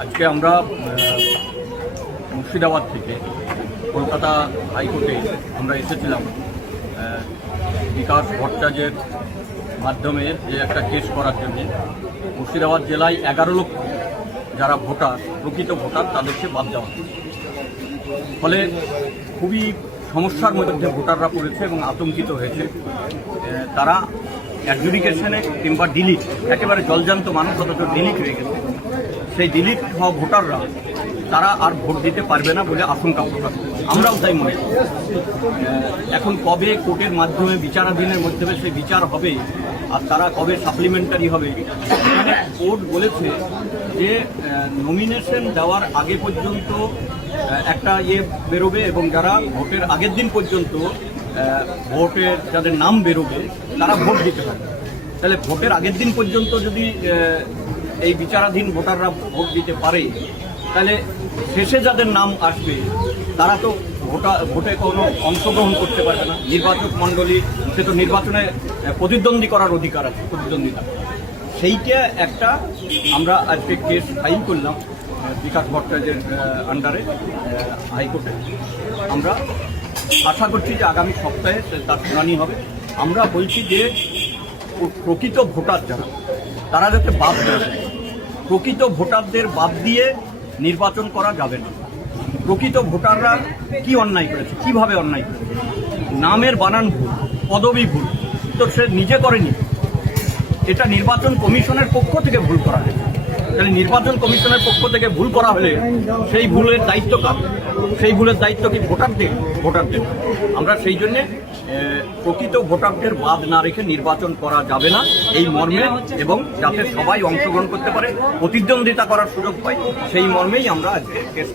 আজকে আমরা মুর্শিদাবাদ থেকে কলকাতা হাইকোর্টে আমরা এসেছিলাম বিকাশ ভট্টাচার্যের মাধ্যমে যে একটা কেস করার জন্য। মুর্শিদাবাদ জেলায় 11 লক্ষ যারা ভোটার, প্রকৃত ভোটার, তাদেরকে বাদ দেওয়া হয়েছে। ফলে খুবই সমস্যার মধ্যে ভোটাররা পড়েছে এবং আতঙ্কিত হয়েছে। তারা অ্যাডজুডিকেশনে কিংবা ডিলিট, একেবারে জলজান্ত মানুষ অথচ ডিলিট হয়ে গেছে, সেই ডিলিট হওয়া ভোটাররা তারা আর ভোট দিতে পারবে না বলে আশঙ্কা প্রকাশ করে। আমরাও তাই মনে করি। এখন কবে কোর্টের মাধ্যমে বিচারাধীনের মাধ্যমে সেই বিচার হবে আর তারা কবে সাপ্লিমেন্টারি হবে, এখানে কোর্ট বলেছে যে নমিনেশন দেওয়ার আগে পর্যন্ত একটা বেরোবে এবং যারা ভোটের আগের দিন পর্যন্ত ভোটের যাদের নাম বেরোবে তারা ভোট দিতে পারবে। তাহলে ভোটের আগের দিন পর্যন্ত যদি এই বিচারাধীন ভোটাররা ভোট দিতে পারে, তাহলে শেষে যাদের নাম আসবে তারা তো ভোটে কোনো অংশগ্রহণ করতে পারবে না। নির্বাচক মণ্ডলী, সে তো নির্বাচনে প্রতিদ্বন্দ্বী করার অধিকার আছে, প্রতিদ্বন্দ্বিতা। সেইটা একটা আমরা আজকে কেস ফাইল করলাম বিকাশ ভট্টাচার্যের আন্ডারে হাইকোর্টে। আমরা আশা করছি যে আগামী সপ্তাহে তার শুনানি হবে। আমরা বলছি যে প্রকৃত ভোটার যারা, তারা যাতে বাদ দেয়। প্রকৃত ভোটারদের বাদ দিয়ে নির্বাচন করা যাবে না। প্রকৃত ভোটাররা কি অন্যায় করেছে, কিভাবে অন্যায় করেছে, নামের বানান ভুল, পদবি ভুল, তো সে নিজে করেনি, এটা নির্বাচন কমিশনের পক্ষ থেকে ভুল করা হয়েছে। তাহলে নির্বাচন কমিশনের পক্ষ থেকে ভুল করা হলে সেই ভুলের দায়িত্ব কার? সেই ভুলের দায়িত্ব কি ভোটারদের। আমরা সেই জন্যে প্রকৃত ভোটারদের বাদ না রেখে নির্বাচন করা যাবে না এই মর্মে, এবং যাতে সবাই অংশগ্রহণ করতে পারে, প্রতিদ্বন্দ্বিতা করার সুযোগ পায়, সেই মর্মেই আমরা আজকে কেস